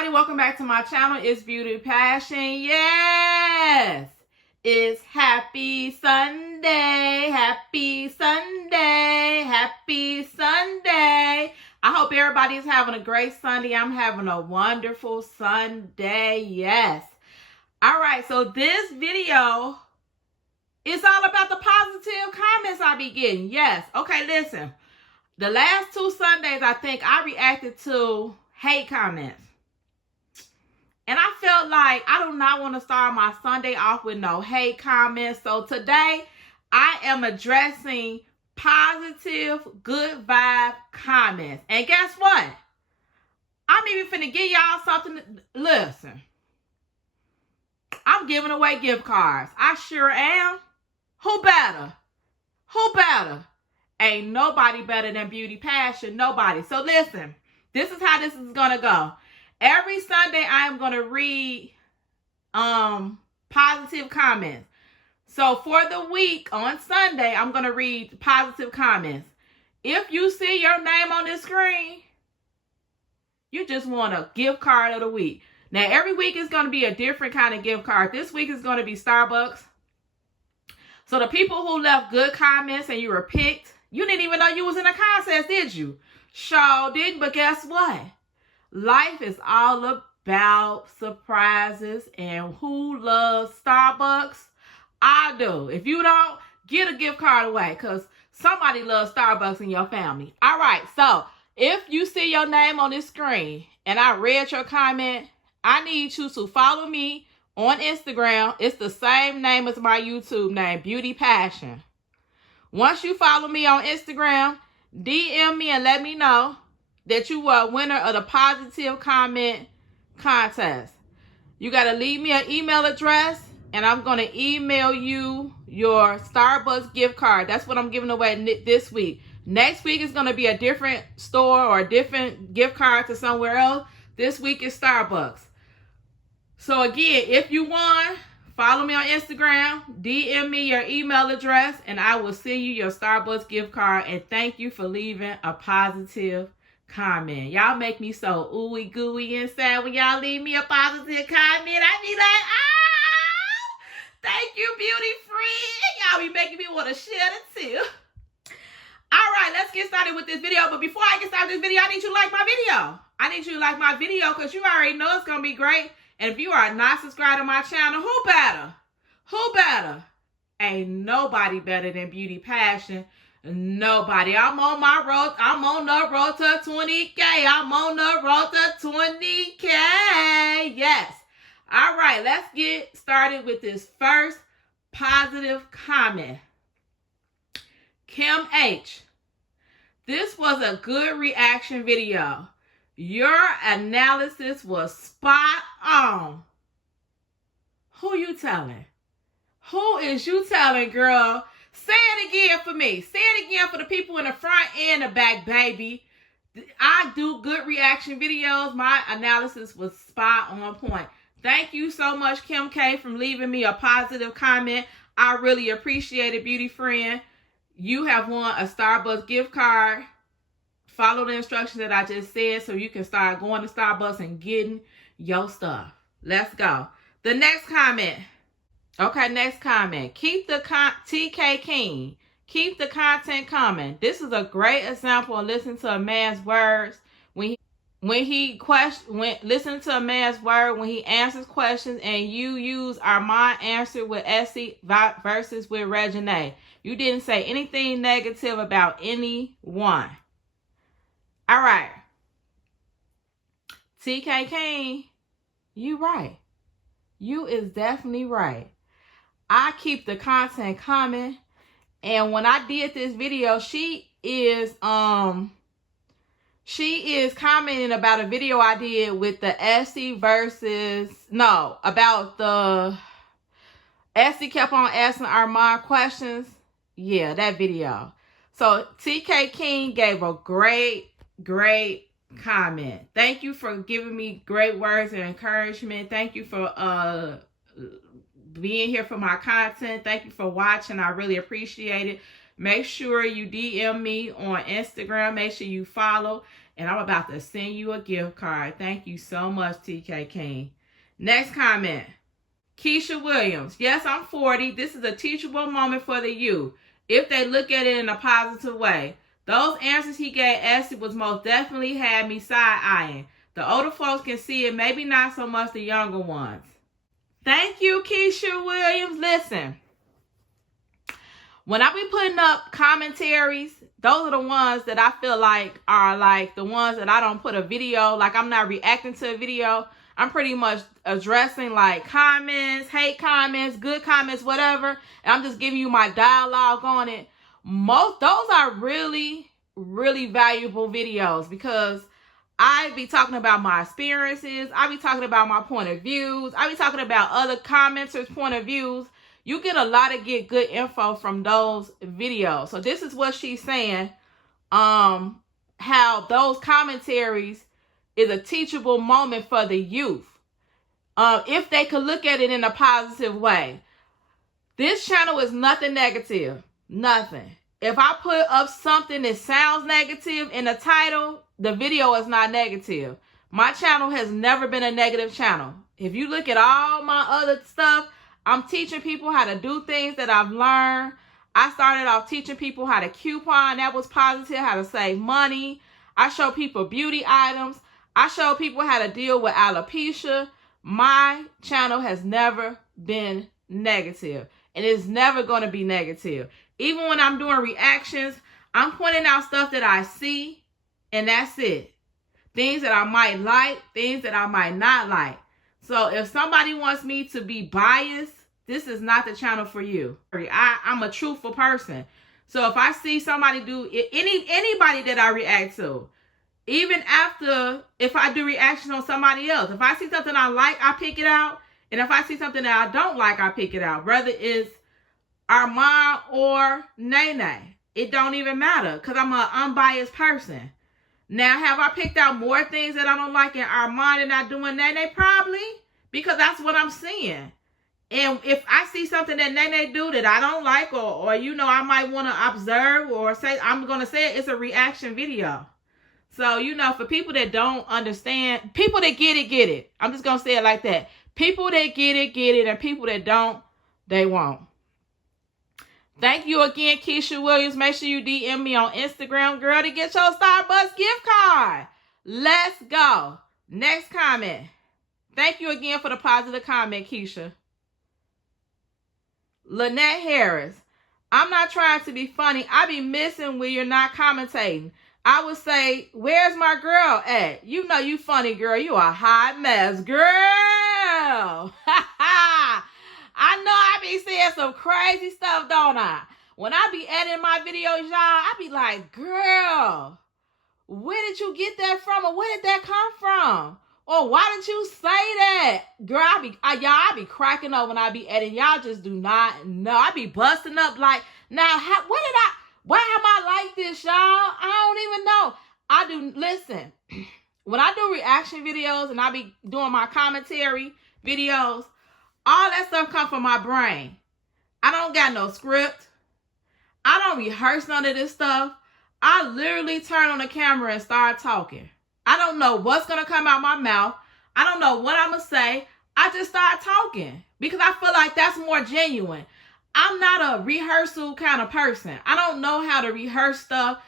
everybody, welcome back to my channel. It's Beauty Passion. Yes, it's happy Sunday, happy Sunday, happy Sunday. I hope everybody is having a great Sunday. I'm having a wonderful Sunday. Yes. All right, so this video is all about the positive comments I be getting. Yes. Okay, listen. The last two Sundays, I think I reacted to hate comments. And I felt like I do not want to start my Sunday off with no hate comments. So today, I am addressing positive, good vibe comments. And guess what? I'm even finna give y'all something. Listen. I'm giving away gift cards. I sure am. Who better? Who better? Ain't nobody better than Beauty Passion. Nobody. So listen. This is how this is going to go. Every Sunday, I am going to read positive comments. So for the week on Sunday, I'm going to read positive comments. If you see your name on this screen, you just want a gift card of the week. Now, every week is going to be a different kind of gift card. This week is going to be Starbucks. So the people who left good comments and you were picked, you didn't even know you was in a contest, did you? Sure didn't, but guess what? Life is all about surprises, and who loves Starbucks? I do. If you don't, get a gift card away, because somebody loves Starbucks in your family. All right, so if you see your name on this screen and I read your comment, I need you to follow me on Instagram. It's the same name as my YouTube name, Beauty Passion. Once you follow me on Instagram, DM me and let me know that you were a winner of the positive comment contest. You got to leave me an email address, and I'm going to email you your Starbucks gift card. That's what I'm giving away this week. Next week is going to be a different store or a different gift card to somewhere else. This week is Starbucks. So again, if you won, follow me on Instagram, DM me your email address, and I will send you your Starbucks gift card. And thank you for leaving a positive comment. Y'all make me so ooey gooey inside when y'all leave me a positive comment. I be like, thank you, beauty friend. Y'all be making me want to share it too. All right, let's get started with this video. But before I get started with this video, I need you to like my video. I need you to like my video because you already know it's going to be great. And if you are not subscribed to my channel, who better? Who better? Ain't nobody better than Beauty Passion. Nobody. I'm on my road. I'm on the road to 20K. I'm on the road to 20K. Yes. All right. Let's get started with this first positive comment. Kim H. This was a good reaction video. Your analysis was spot on. Who you telling? Who is you telling, girl? Say it again for me. Say it again for the people in the front and the back, baby. I do good reaction videos. My analysis was spot on point. Thank you so much, Kim K, for leaving me a positive comment. I really appreciate it, beauty friend. You have won a Starbucks gift card. Follow the instructions that I just said so you can start going to Starbucks and getting your stuff. Let's go. The next comment. Okay, next comment. Keep the TK King. Keep the content coming. This is a great example of listening to a man's words when listen to a man's word when he answers questions, and you use Armand answer with Essie versus with Reginae. You didn't say anything negative about anyone. All right. TK King, you right. You is definitely right. I keep the content coming. And when I did this video, she is commenting about a video I did with the Essie about the Essie kept on asking Armand questions. Yeah, that video. So TK King gave a great comment. Thank you for giving me great words of encouragement. Thank you for being here for my content. Thank you for watching. I really appreciate it. Make sure you DM me on Instagram. Make sure you follow. And I'm about to send you a gift card. Thank you so much, TK King. Next comment. Keisha Williams. Yes, I'm 40. This is a teachable moment for the youth, if they look at it in a positive way. Those answers he gave Essie was most definitely had me side-eyeing. The older folks can see it, maybe not so much the younger ones. Thank you, Keisha Williams. Listen, when I be putting up commentaries, those are the ones that I feel like are like the ones that I don't put a video, like I'm not reacting to a video. I'm pretty much addressing like comments, hate comments, good comments, whatever. And I'm just giving you my dialogue on it. Those are really, really valuable videos because I be talking about my experiences. I be talking about my point of views. I be talking about other commenters' point of views. You get a lot of good info from those videos. So this is what she's saying. How those commentaries is a teachable moment for the youth. If they could look at it in a positive way. This channel is nothing negative. Nothing. If I put up something that sounds negative in the title, the video is not negative. My channel has never been a negative channel. If you look at all my other stuff, I'm teaching people how to do things that I've learned. I started off teaching people how to coupon. That was positive. How to save money. I show people beauty items. I show people how to deal with alopecia. My channel has never been negative. And it's never going to be negative. Even when I'm doing reactions, I'm pointing out stuff that I see. And that's it. Things that I might like. Things that I might not like. So if somebody wants me to be biased, this is not the channel for you. I'm a truthful person. So if I see somebody do anybody that I react to, even after if I do reactions on somebody else, if I see something I like, I pick it out. And if I see something that I don't like, I pick it out. Whether it's Armand or Nene, it don't even matter because I'm an unbiased person. Now, have I picked out more things that I don't like in Armand and not doing Nene? Probably, because that's what I'm seeing. And if I see something that Nene do that I don't like, or you know, I might want to observe or say, I'm going to say it's a reaction video. So, you know, for people that don't understand, people that get it. I'm just going to say it like that. People that get it, and people that don't, they won't. Thank you again, Keisha Williams. Make sure you DM me on Instagram, girl, to get your Starbucks gift card. Let's go. Next comment. Thank you again for the positive comment, Keisha. Lynette Harris. I'm not trying to be funny. I be missing when you're not commentating. I would say, where's my girl at? You know you funny, girl. You a hot mess, girl. I know I be saying some crazy stuff, don't I? When I be editing my videos, y'all, I be like, girl, where did you get that from? Or where did that come from? Or why did you say that? Girl, I be cracking up when I be editing. Y'all just do not know. I be busting up like, now, why am I like this, y'all? I don't even know. Listen, when I do reaction videos and I be doing my commentary videos, all that stuff comes from my brain. I don't got no script. I don't rehearse none of this stuff. I literally turn on the camera and start talking. I don't know what's going to come out my mouth. I don't know what I'm going to say. I just start talking because I feel like that's more genuine. I'm not a rehearsal kind of person. I don't know how to rehearse stuff.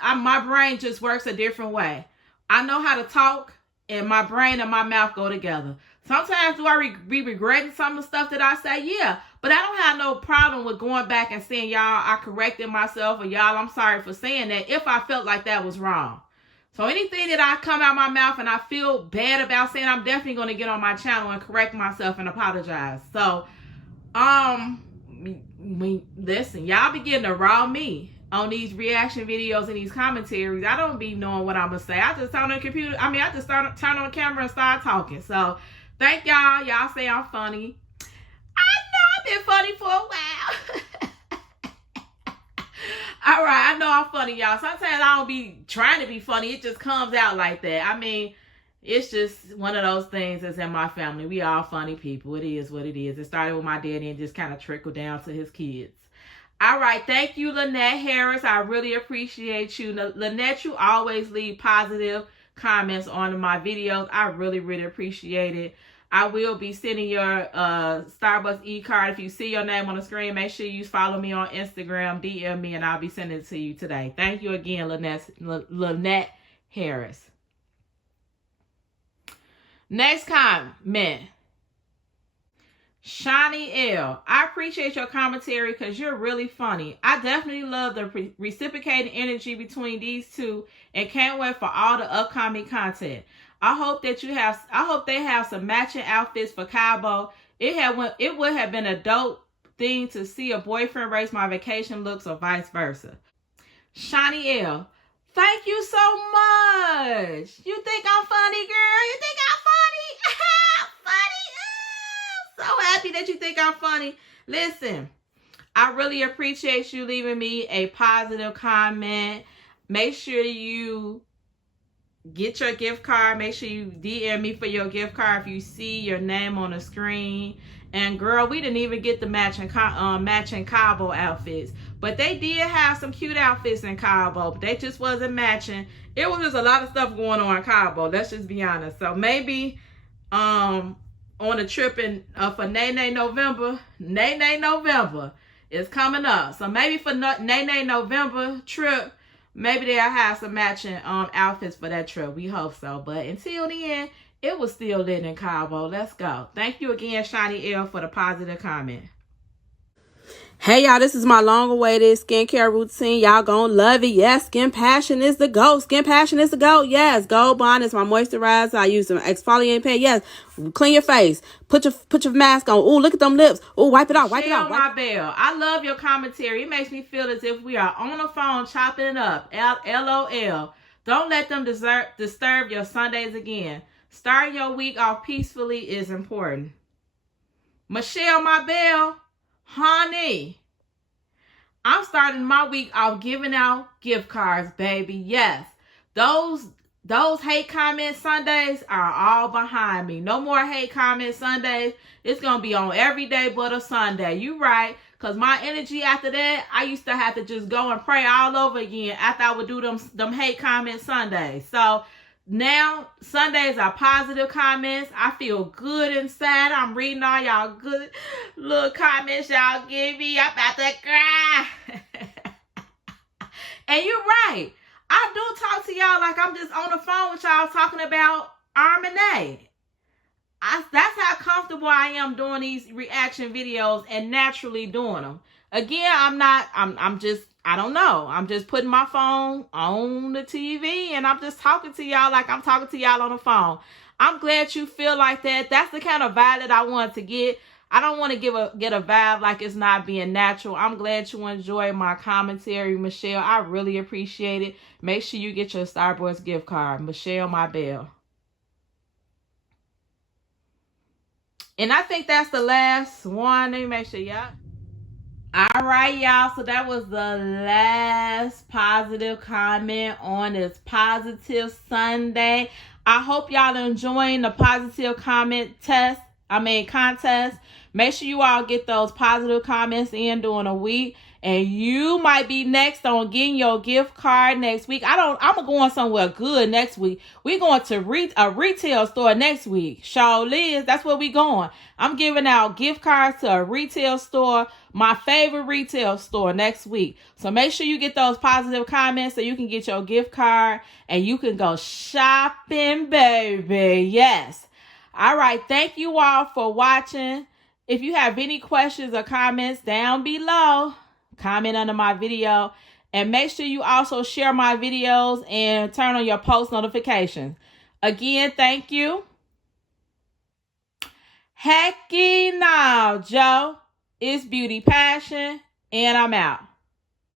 My brain just works a different way. I know how to talk, and my brain and my mouth go together. Sometimes do I be regretting some of the stuff that I say? Yeah. But I don't have no problem with going back and saying, y'all, I corrected myself, or y'all, I'm sorry for saying that if I felt like that was wrong. So anything that I come out my mouth and I feel bad about saying, I'm definitely going to get on my channel and correct myself and apologize. So, listen, y'all be getting the raw me on these reaction videos and these commentaries. I don't be knowing what I'm going to say. I just turn on the computer. I just turn on the camera and start talking. So, thank y'all. Y'all say I'm funny. I know I've been funny for a while. All right, I know I'm funny, y'all. Sometimes I don't be trying to be funny. It just comes out like that. I mean, it's just one of those things that's in my family. We all funny people. It is what it is. It started with my daddy and just kind of trickled down to his kids. All right. Thank you, Lynette Harris. I really appreciate you. Lynette, you always leave positive comments on my videos. I really, really appreciate it. I will be sending your Starbucks e-card. If you see your name on the screen, make sure you follow me on Instagram, DM me, and I'll be sending it to you today. Thank you again, Lynette Harris. Next comment. Shani L. I appreciate your commentary because you're really funny. I definitely love the reciprocating energy between these two and can't wait for all the upcoming content. I hope they have some matching outfits for Cabo. It would have been a dope thing to see a boyfriend race my vacation looks or vice versa. Shani L. Thank you so much. You think I'm funny, girl? You think I'm funny? Funny. So happy that you think I'm funny. Listen, I really appreciate you leaving me a positive comment. Make sure you get your gift card. Make sure you DM me for your gift card if you see your name on the screen. And girl, we didn't even get the matching Cabo outfits. But they did have some cute outfits in Cabo. But they just wasn't matching. It was just a lot of stuff going on in Cabo. Let's just be honest. So maybe on a trip for Nene November. Nene November is coming up. So maybe for Nene November trip, maybe they'll have some matching outfits for that trip. We hope so. But until the end, it was still lit in Cabo. Let's go. Thank you again, Shani L, for the positive comment. Hey y'all, this is my long-awaited skincare routine. Y'all gonna love it. Yes, Skin Passion is the GOAT. Skin Passion is the GOAT. Yes, Gold Bond is my moisturizer. I use some exfoliating pen. Yes, clean your face. Put your mask on. Ooh, look at them lips. Ooh, wipe it off. Wipe it off. My bell. I love your commentary. It makes me feel as if we are on the phone chopping it up. LOL. Don't let them disturb your Sundays again. Starting your week off peacefully is important. Michelle, my bell. Honey, I'm starting my week off giving out gift cards, baby. Yes, those hate comment Sundays are all behind me. No more hate comment Sundays. It's going to be on every day but a Sunday. You right, because my energy after that, I used to have to just go and pray all over again after I would do them hate comment Sundays. So now, Sundays are positive comments. I feel good inside. I'm reading all y'all good little comments y'all give me. I'm about to cry. And you're right. I do talk to y'all like I'm just on the phone with y'all talking about ARMON'S. That's how comfortable I am doing these reaction videos and naturally doing them. Again, I'm just, I don't know. I'm just putting my phone on the TV and I'm just talking to y'all like I'm talking to y'all on the phone. I'm glad you feel like that. That's the kind of vibe that I want to get. I don't want to get a vibe like it's not being natural. I'm glad you enjoy my commentary, Michelle. I really appreciate it. Make sure you get your Starbucks gift card. Michelle, my bell. And I think that's the last one. Let me make sure y'all. All right, y'all. So that was the last positive comment on this Positive Sunday. I hope y'all enjoying the positive comment contest. Make sure you all get those positive comments in during the week. And you might be next on getting your gift card next week. I'm going somewhere good next week. We're going to a retail store next week. Shaw Liz, that's where we going. I'm giving out gift cards to a retail store, my favorite retail store next week. So make sure you get those positive comments so you can get your gift card and you can go shopping, baby. Yes. All right. Thank you all for watching. If you have any questions or comments down below, comment under my video. And make sure you also share my videos and turn on your post notifications. Again, thank you. Hecky now, Joe. It's Beauty Passion, and I'm out.